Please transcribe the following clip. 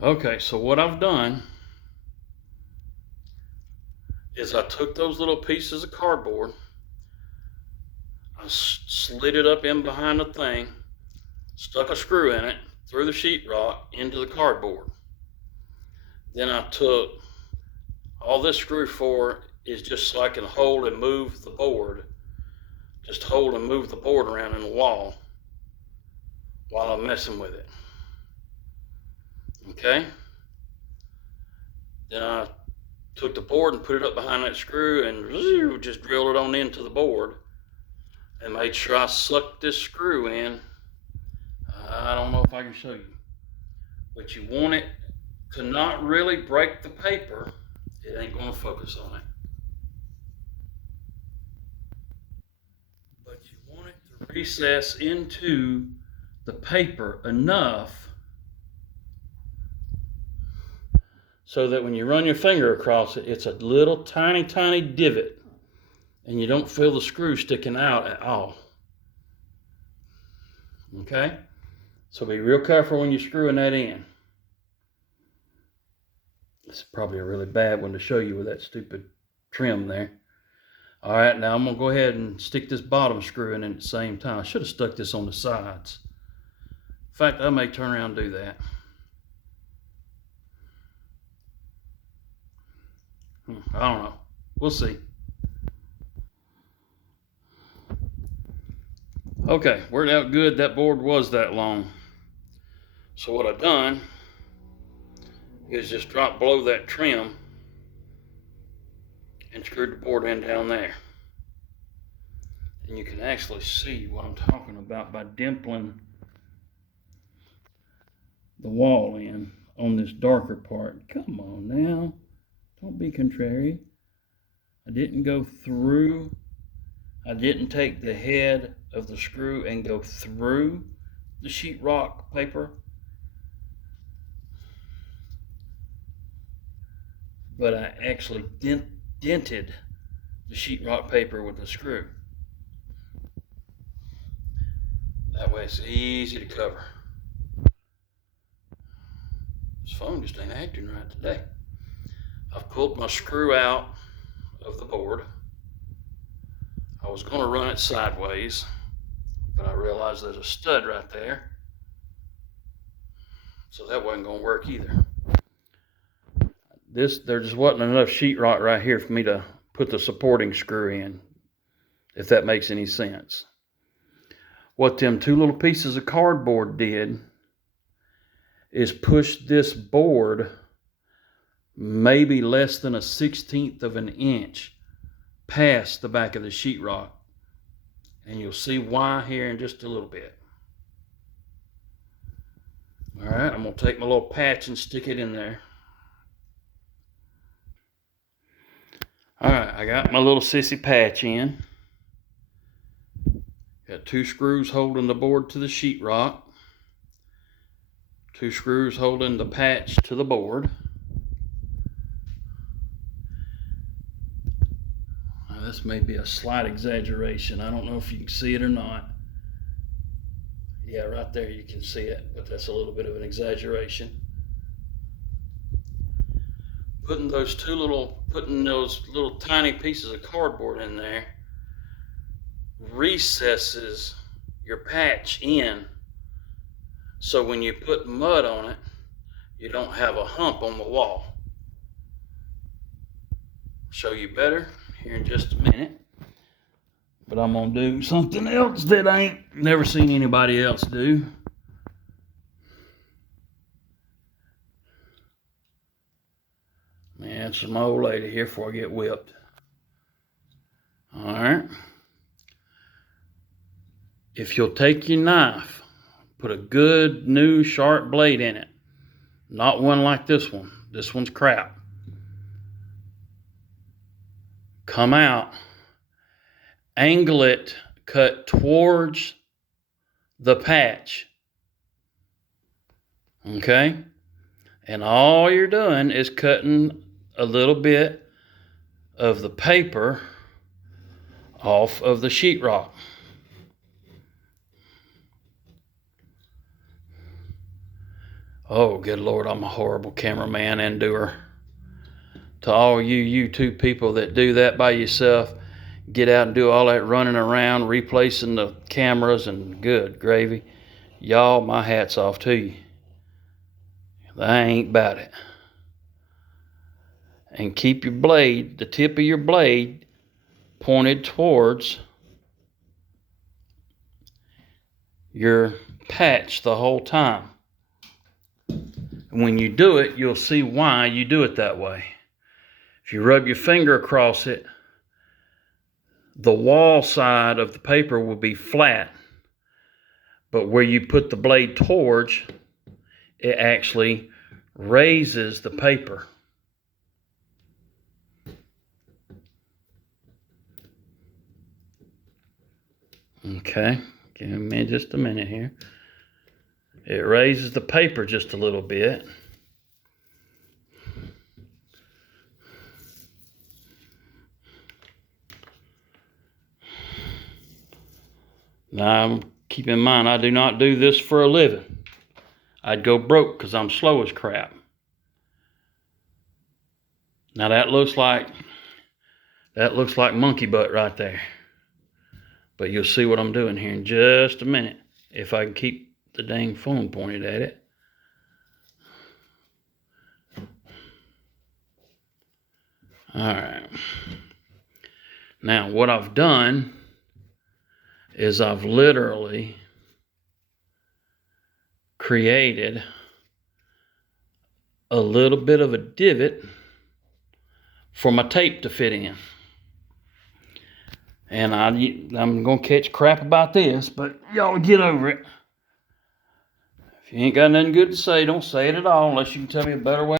Okay, so what I've done is I took those little pieces of cardboard, I slid it up in behind the thing, stuck a screw in it, threw the sheetrock into the cardboard. Then I took all this screw for is just so I can hold and move the board. Just hold and move the board around in the wall while I'm messing with it. Okay? Then I took the board and put it up behind that screw and just drilled it on into the board and made sure I sucked this screw in. I don't know if I can show you, but you want it to not really break the paper. It ain't going to focus on it. But you want it to recess into the paper enough so that when you run your finger across it, it's a little tiny, tiny divot and you don't feel the screw sticking out at all. Okay? So be real careful when you're screwing that in. It's probably a really bad one to show you with that stupid trim there. All right, now I'm gonna go ahead and stick this bottom screw in at the same time. I should have stuck this on the sides. In fact, I may turn around and do that. I don't know. We'll see. Okay, worked out good. That board was that long. So what I've done is just drop below that trim and screwed the board in down there. And you can actually see what I'm talking about by dimpling the wall in on this darker part. Come on now. Don't be contrary. I didn't go through. I didn't take the head of the screw and go through the sheetrock paper. But I actually dented the sheetrock paper with the screw. That way it's easy to cover. This phone just ain't acting right today. I've pulled my screw out of the board. I was going to run it sideways, but I realized there's a stud right there. So that wasn't going to work either. There just wasn't enough sheetrock right here for me to put the supporting screw in, if that makes any sense. What them two little pieces of cardboard did is push this board maybe less than a 1/16 of an inch past the back of the sheetrock. And you'll see why here in just a little bit. All right, I'm gonna take my little patch and stick it in there. All right, I got my little sissy patch in. Got 2 screws holding the board to the sheetrock. 2 screws holding the patch to the board. Now, this may be a slight exaggeration. I don't know if you can see it or not. Yeah, right there you can see it, but that's a little bit of an exaggeration. Putting those little tiny pieces of cardboard in there recesses your patch in, so when you put mud on it, you don't have a hump on the wall. I'll show you better here in just a minute, but I'm gonna do something else that I ain't never seen anybody else do. Man, it's my old lady here before I get whipped. All right. If you'll take your knife, put a good new sharp blade in it. Not one like this one. This one's crap. Come out, angle it, cut towards the patch. Okay? And all you're doing is cutting a little bit of the paper off of the sheetrock. Oh, good Lord, I'm a horrible cameraman and doer. To all you YouTube people that do that by yourself, get out and do all that running around, replacing the cameras, and good gravy. Y'all, my hat's off to you. I ain't about it. And keep your blade, the tip of your blade, pointed towards your patch the whole time. And when you do it, you'll see why you do it that way. If you rub your finger across it, the wall side of the paper will be flat. But where you put the blade towards, it actually raises the paper. Okay, give me just a minute here. It raises the paper just a little bit. Now, keep in mind, I do not do this for a living. I'd go broke because I'm slow as crap. Now that looks like monkey butt right there. But you'll see what I'm doing here in just a minute, if I can keep the dang phone pointed at it. All right. Now what I've done is I've literally created a little bit of a divot for my tape to fit in. And I'm going to catch crap about this, but y'all get over it. If you ain't got nothing good to say, don't say it at all unless you can tell me a better way.